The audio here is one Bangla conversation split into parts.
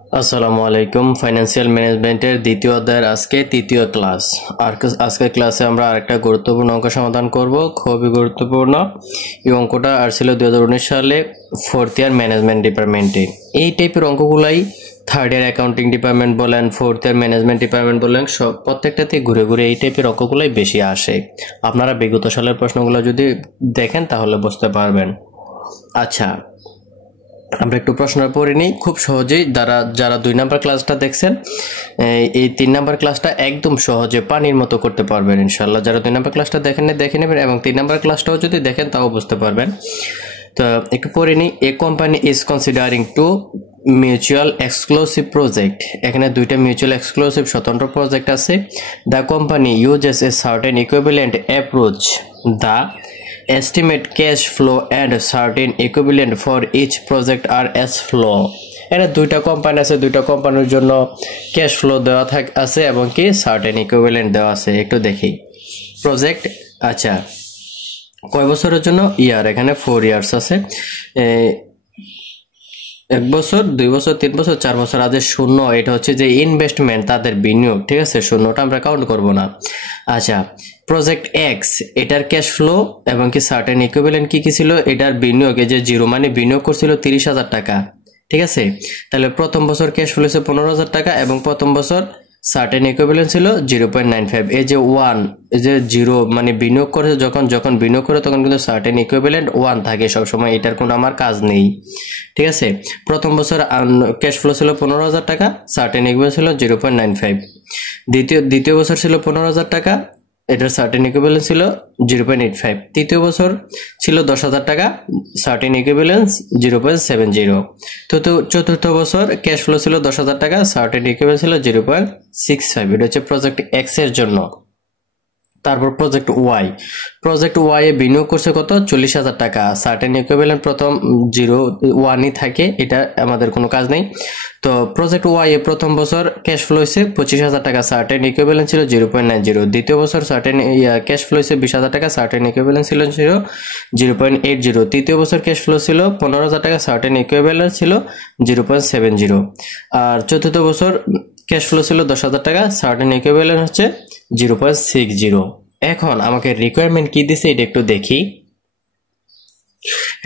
আসসালামু আলাইকুম। ফাইন্যান্সিয়াল ম্যানেজমেন্টের দ্বিতীয় অধ্যায়ের আজকে তৃতীয় ক্লাস। আর আজকের ক্লাসে আমরা আরেকটা গুরুত্বপূর্ণ অঙ্ক সমাধান করব, খুবই গুরুত্বপূর্ণ। এই অঙ্কটা আসছিল 2019 সালে ফোর্থ ইয়ার ম্যানেজমেন্ট ডিপার্টমেন্টে। এই টাইপের অঙ্কগুলাই থার্ড ইয়ার অ্যাকাউন্টিং ডিপার্টমেন্ট বলেন, ফোর্থ ইয়ার ম্যানেজমেন্ট ডিপার্টমেন্ট বলেন, সব প্রত্যেকটাতে ঘুরে ঘুরে এই টাইপের অঙ্কগুলাই বেশি আসে। আপনারা বিগত সালের প্রশ্নগুলো যদি দেখেন তাহলে বুঝতে পারবেন। আচ্ছা, আমরা একটু প্রশ্ন পড়ে নিই খুব সহজেই। যারা 2 নাম্বার ক্লাসটা দেখছেন, এই 3 নাম্বার ক্লাসটা একদম সহজে পানির মতো করতে পারবেন ইনশাআল্লাহ। যারা 2 নাম্বার ক্লাসটা দেখে নেবেন এবং 3 নাম্বার ক্লাসটাও যদি দেখেন তাও বুঝতে পারবেন। তো একটু পড়ে নিই। A company is considering to mutual exclusive project. এখানে দুইটা মিউচুয়াল এক্সক্লুসিভ স্বতন্ত্র প্রজেক্ট আছে। The company uses a certain equivalent approach. The estimate cash flow and certain equivalent for each project are as flow. এটা দুইটা কোম্পানি আছে, দুইটা কোম্পানির জন্য ক্যাশ ফ্লো দেওয়া আছে এবং কি সার্টেন ইকুইভ্যালেন্ট দেওয়া আছে। একটু দেখি প্রজেক্ট। আচ্ছা, কয় বছরের জন্য? ইয়ার, এখানে 4 ইয়ার্স আছে। 1 বছর, 2 বছর, 3 বছর, 4 বছর। আজ শূন্য, এটা হচ্ছে যে ইনভেস্টমেন্ট, তাদের বিনিয়োগ। ঠিক আছে, শূন্যটা আমরা কাউন্ট করব না। আচ্ছা, প্রজেক্ট এক্স, এটার ক্যাশ ফ্লো এবং কি সার্টেন ইকুইভ্যালেন্ট কি কি ছিল? এটার বিনিয়োগ, এই যে জিরো মানে বিনিয়োগ করছিল 30,000 টাকা। ঠিক আছে, তাহলে প্রথম বছর ক্যাশ ফ্লো ছিল 15,000 টাকা এবং প্রথম বছর সার্টেন ইকুইভ্যালেন্ট ছিল 0.95। এই যে 1, এই যে 0 মানে বিনিয়োগ করে, যখন বিনিয়োগ করে তখন কিন্তু সার্টেন ইকুইভ্যালেন্ট 1 থাকে সবসময়। এটার কোনো আমার কাজ নেই। ঠিক আছে, প্রথম বছর ক্যাশ ফ্লো ছিল 15,000 টাকা, সার্টেন ইকুইভ্যালেন্ট ছিল 0.95। দ্বিতীয় বছর ছিল 15,000 টাকা, এটার সার্টেন ইকুইভ্যালেন্স ছিল 0.85। তৃতীয় বছর ছিল 10,000 টাকা, সার্টেন ইকুইভ্যালেন্স 0.70। তো চতুর্থ বছর ক্যাশ ফ্লো ছিল 10,000 টাকা, সার্টেন ইকুইভ্যালেন্স ছিল 0.65। এটা হচ্ছে প্রজেক্ট এক্স এর জন্য। তারপর প্রজেক্ট ওয়াই এ বিনিয়োগ করছে কত? 40,000 টাকা। সার্টেন ইকুইভ্যালেন্ট প্রথম 0.1ই থাকে, এটা আমাদের কোনো কাজ নেই। তো প্রজেক্ট ওয়াই এ প্রথম বছর ক্যাশ ফ্লো হয়েছে 25,000 টাকা, সার্টেন ইকুইভ্যালেন্ট ছিল 0.90। দ্বিতীয় বছর ক্যাশ ফ্লো হয়েছে 20,000 টাকা, সার্টেন ইকুইভ্যালেন্ট ছিল 0.80। তৃতীয় বছর ক্যাশ ফ্লো ছিল 15,000 টাকা, সার্টেন ইকুইভ্যালেন্ট ছিল 0.70। আর চতুর্থ বছর ক্যাশ ফ্লো ছিল 10,000 টাকা, সার্টেন ইকুইভ্যালেন্ট হচ্ছে 0.60। এখন আমাকে রিকোয়ারমেন্ট কি দিছে এটা একটু দেখি।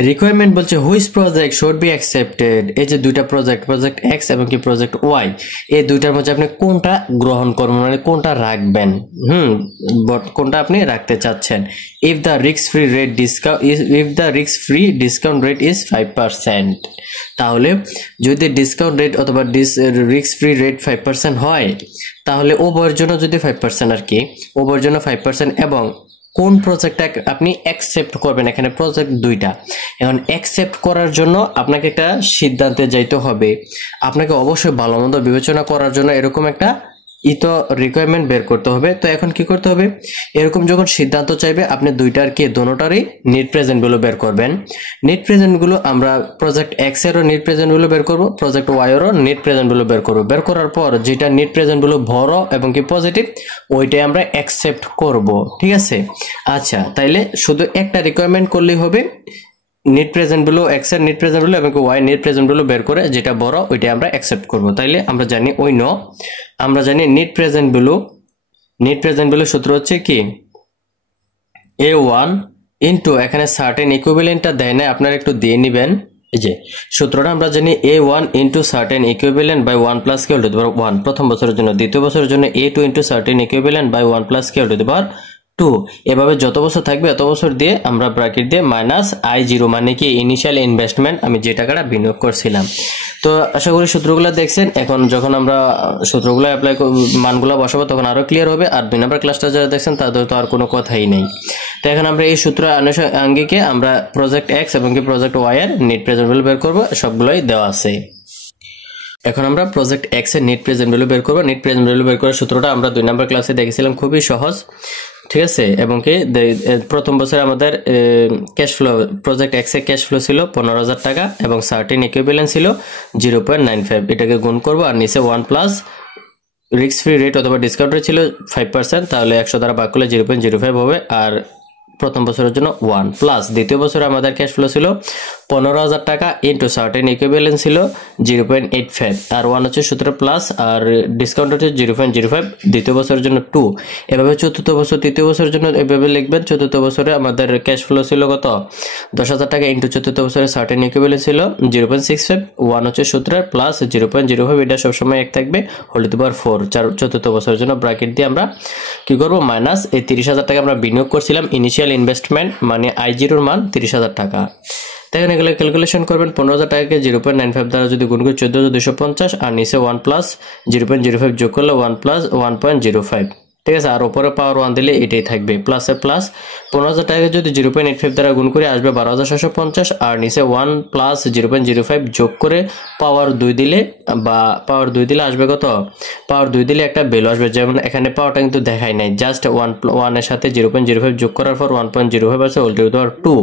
রিকোয়ারমেন্ট বলছে which project should be accepted. এই যে দুইটা প্রজেক্ট এক্স এবং কি প্রজেক্ট ওয়াই, এই দুইটার মধ্যে আপনি কোনটা গ্রহণ করবেন, মানে কোনটা রাখবেন, কোনটা আপনি রাখতে চাচ্ছেন। If the risk free discount rate is 5%, তাহলে যদি ডিসকাউন্ট রেট অথবা রিস্ক ফ্রি রেট 5% হয়, তাহলে উভয়ের জন্য যদি 5% আর কি, উভয়ের জন্য 5% এবং কোন প্রজেক্টটা আপনি অ্যাকসেপ্ট করবেন। এখানে প্রজেক্ট দুইটা। এখন অ্যাকসেপ্ট করার জন্য আপনাকে একটা সিদ্ধান্তে যাইতে হবে। আপনাকে অবশ্যই ভালো মন্দ বিবেচনা করার জন্য এরকম একটা রিকোয়ারমেন্ট বের করতে হবে। তো এখন কি করতে হবে? এরকম যখন সিদ্ধান্ত চাইবে, আপনি দোনোটারই নিট প্রেজেন্ট গুলো বের করবেন। নিট প্রেজেন্ট গুলো আমরা প্রজেক্ট এক্স এরও নিট প্রেজেন্ট গুলো বের করবো, প্রজেক্ট ওয়াই এরও নিট প্রেজেন্ট গুলো বের করবো। বের করার পর যেটা নিট প্রেজেন্ট গুলো বড় এবং কি পজিটিভ, ওইটাই আমরা অ্যাকসেপ্ট করব। ঠিক আছে, আচ্ছা, তাইলে শুধু একটা রিকোয়ারমেন্ট করলেই হবে। নিট প্রেজেন্ট গুলো এক্স এর নিট প্রেজেন্ট গুলো এবং ওয়াই নিট প্রেজেন্ট গুলো বের করে যেটা বড় ওইটা আমরা অ্যাকসেপ্ট করব। তাইলে আমরা জানি আমরা জানি নিট প্রেজেন্ট গুলো সূত্র হচ্ছে কি A1 ইনটু, এখানে সার্টেন ইকুইভ্যালেন্টটা দেয় না, আপনারা একটু দিয়ে নেবেন। এই যে সূত্রটা আমরা জানি A1 into certain equivalent by 1 plus k whole to the power 1 প্রথম বছরের জন্য। দ্বিতীয় বছরের জন্য A2 into certain equivalent by 1 plus k whole to the power 2। এভাবে যত বছর থাকবে এত বছর দিয়ে আমরা ব্র্যাকেট দিয়ে মাইনাস I0 মানে কি ইনিশিয়াল ইনভেস্টমেন্ট, আমি যে টাকাটা বিনিয়োগ করছিলাম। তো আশা করি সূত্রগুলো দেখছেন। এখন যখন আমরা সূত্রগুলো অ্যাপ্লাই মানগুলো বসাবো তখন আরো ক্লিয়ার হবে। আর 2 নম্বর ক্লাসটা যারা দেখছেন তাদের তো আর কোনো কথাই নেই। তো এখন আমরা এই সূত্র আঙ্গিকে আমরা প্রজেক্ট এক্স এবং কি প্রজেক্ট ওয়াই এর নিট প্রেজেন্ট ভ্যালু বের করব, সবগুলোই দেওয়া আছে। এখন আমরা প্রজেক্ট এক্স এর নিট প্রেজেন্ট ভ্যালু বের করব। নিট প্রেজেন্ট ভ্যালু বের করার সূত্রটা আমরা 2 নম্বর ক্লাসে দেখেছিলাম, খুবই সহজ। ঠিক আছে, এবং কি প্রথম বছরে আমাদের ক্যাশ ফ্লো, প্রজেক্ট এক্স এর ক্যাশ ফ্লো ছিল 15,000 টাকা এবং সার্টেন ইকুইভ্যালেন্ট ছিল 0.95। এটাকে গুণ করব আর নিচে 1 প্লাস রিস্ক ফ্রি রেট অথবা ডিসকাউন্ট রেট ছিল 5%, তাহলে 100 দ্বারা ভাগ করলে 0.05 হবে। আর প্রথম বছরের জন্য 1 প্লাস দ্বিতীয় বছরে আমাদের ক্যাশ ফ্লো ছিল 15,000 টাকা ইনটু সার্টেন ইকুইভ্যালেন্ট ছিল 0.85 আর 1 হচ্ছে সূত্র প্লাস আর ডিসকাউন্ট হচ্ছে 0.05 দ্বিতীয় বছরের জন্য 2 এভাবে চতুর্থ বছর তৃতীয় বছরের জন্য এভাবে লিখবেন চতুর্থ বছরে আমাদের ক্যাশ ফ্লো ছিল কত 10,000 টাকা ইনটু চতুর্থ বছরে সার্টেন ইকুইভ্যালেন্ট ছিল 0.65 1 হচ্ছে সূত্র প্লাস 0.05 এটা সব সময় এক থাকবে হোল টু পাওয়ার 4 চতুর্থ বছরের জন্য ব্র্যাকেট দিয়ে আমরা কি করব মাইনাস এই 30,000 টাকা আমরা বিনিয়োগ করছিলাম ইনিশিয়াল ইনভেস্টমেন্ট মানে I0 এর মান 30,000 টাকা দেখেন এগুলো ক্যালকুলেশন করবেন 15,000 টাকাকে 0.95 দ্বারা যদি গুণ করি 14,250 আর নিচে 1 প্লাস 0.05 যোগ করলে 1 প্লাস 1.05 ঠিক আছে আর উপরে পাওয়ার 1 দিলে এটাই থাকবে প্লাসে প্লাস 15,000 টাকাকে যদি 0.85 দ্বারা গুণ করে আসবে 12,750 আর নিচে 1 প্লাস 0.05 যোগ করে পাওয়ার 2 দিলে বা পাওয়ার 2 দিলে আসবে কত পাওয়ার 2 দিলে একটা ভ্যালু আসবে যেমন এখানে পাওয়ারটা কিন্তু দেখাই নাই জাস্ট 1 এর সাথে 0.05 যোগ করার পর 1.05 আছে হোল টু পাওয়ার 2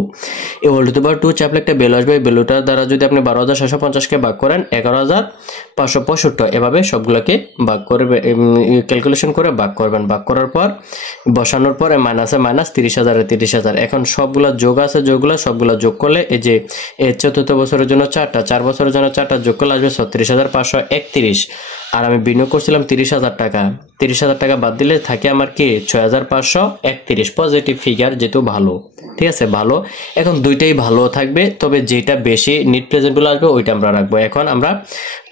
এই হোল টু পাওয়ার 2 চাপলে একটা ভ্যালু আসবে এই ভ্যালুটার দ্বারা যদি আপনি 12,750 কে ভাগ করেন 11,565 এভাবে সবগুলোকে ভাগ করে ক্যালকুলেশন করে ভাগ করবেন ভাগ করার পর বসানোর পরে মাইনাসে মাইনাস 30,000 এর 30,000 এখন সবগুলা যোগ আছে যোগগুলা সবগুলা যোগ করলে এই যে এই চতুর্থ বছরের জন্য 4টা 4 বছরের জন্য 4টা যোগ করলে আসবে 36,531 আর আমি বিনিয়োগ করছিলাম 30,000 টাকা 30,000 টাকা বাদ দিলে থাকে আমার কি 6,531 পজিটিভ ফিগার যেহেতু ভালো ঠিক আছে ভালো এখন দুইটাই ভালো থাকবে তবে যেটা বেশি নিট প্রেজেন্ট ভ্যালু আসবে ওইটা আমরা রাখবো এখন আমরা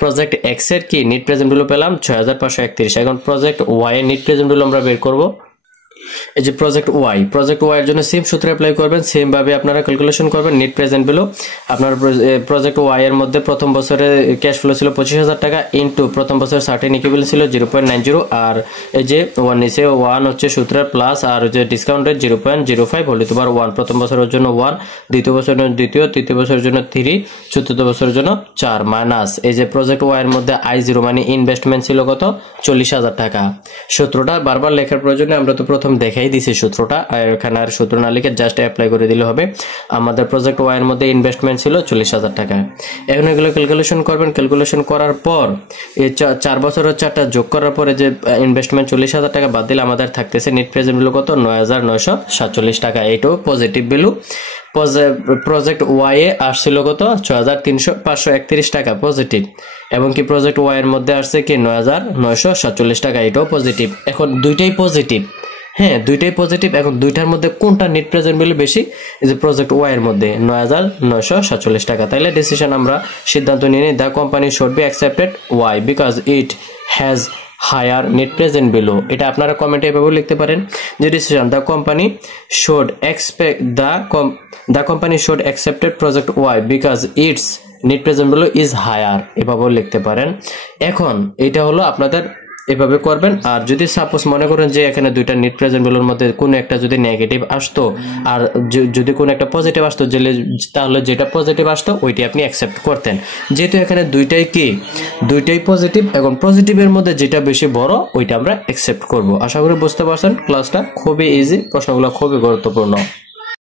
প্রজেক্ট এক্স এর কি নিট প্রেজেন্ট ভ্যালু পেলাম 6,531 এখন প্রজেক্ট ওয়াই এর নিট প্রেজেন্ট ভ্যালু আমরা বের করব এই যে প্রজেক্ট ওয়াই এর জন্য সেম সূত্র অ্যাপ্লাই করবেন সেম ভাবে আপনারা ক্যালকুলেশন করবেন নিট প্রেজেন্ট ভ্যালু আপনার প্রজেক্ট ওয়াই এর মধ্যে প্রথম বছরে ক্যাশ ফ্লো ছিল 25,000 টাকা ইনটু প্রথম বছর সার্টেন ইকুইভ্যালেন্ট ছিল 0.90 আর এই যে 1 নিচে 1 হচ্ছে সূত্র প্লাস আর যে ডিসকাউন্ট রেট 0.05 হোল টু পাওয়ার 1 প্রথম বছরের জন্য 1 দ্বিতীয় বছরের জন্য দ্বিতীয় তৃতীয় বছরের জন্য 3 চতুর্থ বছরের জন্য 4 মাইনাস এই যে প্রজেক্ট ওয়াই এর মধ্যে I0 মানে ইনভেস্টমেন্ট ছিল কত 40,000 টাকা সূত্রটা বারবার লেখার প্রয়োজনে আমরা তো প্রথম দেখাই দিছি সূত্রটা আর এখানে আর সূত্র না লিখে জাস্ট অ্যাপ্লাই করে দিলে হবে আমাদের প্রজেক্ট ওয়াই এর মধ্যে ইনভেস্টমেন্ট ছিল 40,000 টাকা এখন এগুলো ক্যালকুলেশন করবেন ক্যালকুলেশন করার পর এই 4 বছরের 4টা যোগ করার পরে যে ইনভেস্টমেন্ট 40,000 টাকা বাদ দিলে আমাদের থাকতেছে নেট প্রেজেন্ট ভ্যালু কত 9,947 টাকা এটাও positive value project Y A আসছিল কত 6,531 টাকা পজিটিভ এবং কি প্রজেক্ট ওয়াই এর মধ্যে আসছে কি 9,947 টাকা এটাও পজিটিভ এখন দুইটাই পজিটিভ হ্যাঁ দুইটাই পজিটিভ এখন দুইটার মধ্যে কোনটা নেট প্রেজেন্ট ভ্যালু বেশি এই যে প্রজেক্ট ওয়াই এর মধ্যে 9,947 টাকা তাইলে ডিসিশন আমরা সিদ্ধান্ত নিয়ে নিই the company should be accepted why because it has higher net present value এটা আপনারা কমেন্টে এভাবে লিখতে পারেন যে decision the company should expect the company should accepted project why because it's net present value is higher এভাবেও লিখতে পারেন এখন এটা হলো আপনাদের এভাবে করবেন আর যদি সাপোজ মনে করেন যে এখানে দুইটা নেট প্রেজেন্ট ভ্যালুর মধ্যে কোনো একটা যদি নেগেটিভ আসতো আর যদি কোনো একটা পজিটিভ আসতো তাহলে যেটা পজিটিভ আসতো ওইটাই আপনি অ্যাকসেপ্ট করতেন যেহেতু এখানে দুইটাই পজিটিভ এবং পজিটিভের মধ্যে যেটা বেশি বড় ওইটা আমরা অ্যাকসেপ্ট করব আশা করি বুঝতে পারছেন ক্লাসটা খুবই ইজি প্রশ্নগুলো খুবই গুরুত্বপূর্ণ